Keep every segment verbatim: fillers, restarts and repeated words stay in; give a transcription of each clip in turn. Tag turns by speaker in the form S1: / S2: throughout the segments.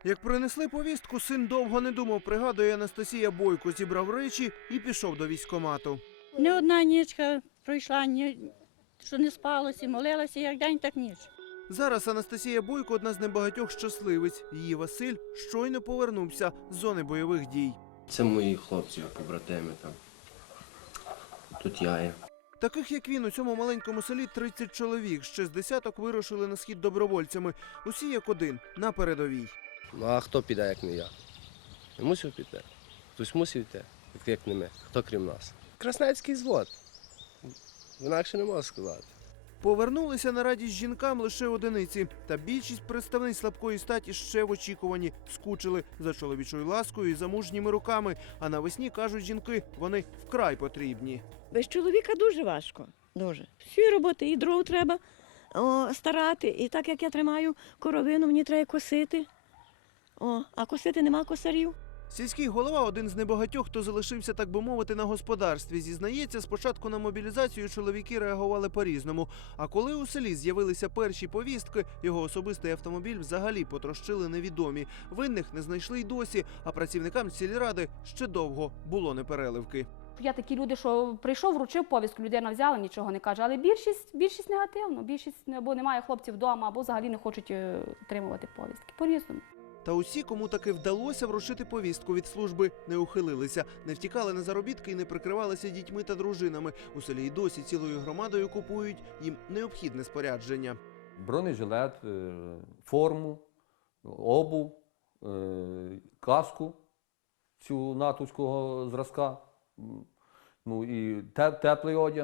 S1: Як принесли повістку, син довго не думав, пригадує Анастасія Бойко, зібрав речі і пішов до військкомату.
S2: Не одна нічка пройшла, ні, що не спалося, молилася як день, так ніч.
S1: Зараз Анастасія Бойко – одна з небагатьох щасливиць. Її Василь щойно повернувся з зони бойових дій.
S3: Це мої хлопці, побратими там. Тут я є.
S1: Таких, як він, у цьому маленькому селі тридцять чоловік. Ще з десяток вирушили на схід добровольцями. Усі як один, на передовій.
S3: Ну а хто піде, як не я? Не мусив піти. Хтось мусив йти, як не ми. Хто крім нас? Краснецький звод. Інакше не можу сказати.
S1: Повернулися на радість жінкам лише одиниці. Та більшість представниць слабкої статі ще в очікуванні. Скучили за чоловічою ласкою і за мужніми руками. А навесні, кажуть жінки, вони вкрай потрібні.
S2: Без чоловіка дуже важко. Дуже. Всі роботи, і дров треба о, старати. І так як я тримаю коровину, мені треба косити. О, а косити нема косарів.
S1: Сільський голова – один з небагатьох, хто залишився, так би мовити, на господарстві. Зізнається, спочатку на мобілізацію чоловіки реагували по-різному. А коли у селі з'явилися перші повістки, його особистий автомобіль взагалі потрощили невідомі. Винних не знайшли й досі, а працівникам сільради ще довго було непереливки.
S4: Є такі люди, що прийшов, вручив повістку, людина взяла, нічого не каже. Але більшість, більшість негативно. Більшість або немає хлопців вдома, або взагалі не хочуть отримувати повістки. По-різному.
S1: Та усі, кому таки вдалося вручити повістку від служби, не ухилилися, не втікали на заробітки і не прикривалися дітьми та дружинами. У селі й досі цілою громадою купують їм необхідне спорядження.
S5: Бронежилет, форму, обув, каску цю натовського зразка, ну і теплий одяг.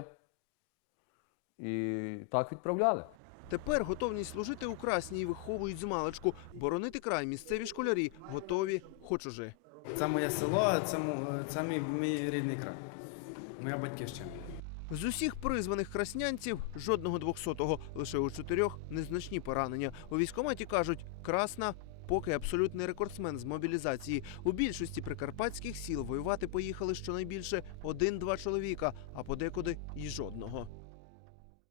S5: І так відправляли.
S1: Тепер готовність служити у Красній виховують змалечку. Боронити край місцеві школярі готові, хоч уже.
S6: Це моє село, це, це мій, мій рідний край, моя батьківщина.
S1: З усіх призваних краснянців жодного двохсотого, лише у чотирьох незначні поранення. У військкоматі кажуть, Красна поки абсолютний рекордсмен з мобілізації. У більшості прикарпатських сіл воювати поїхали щонайбільше один-два чоловіка, а подекуди й жодного.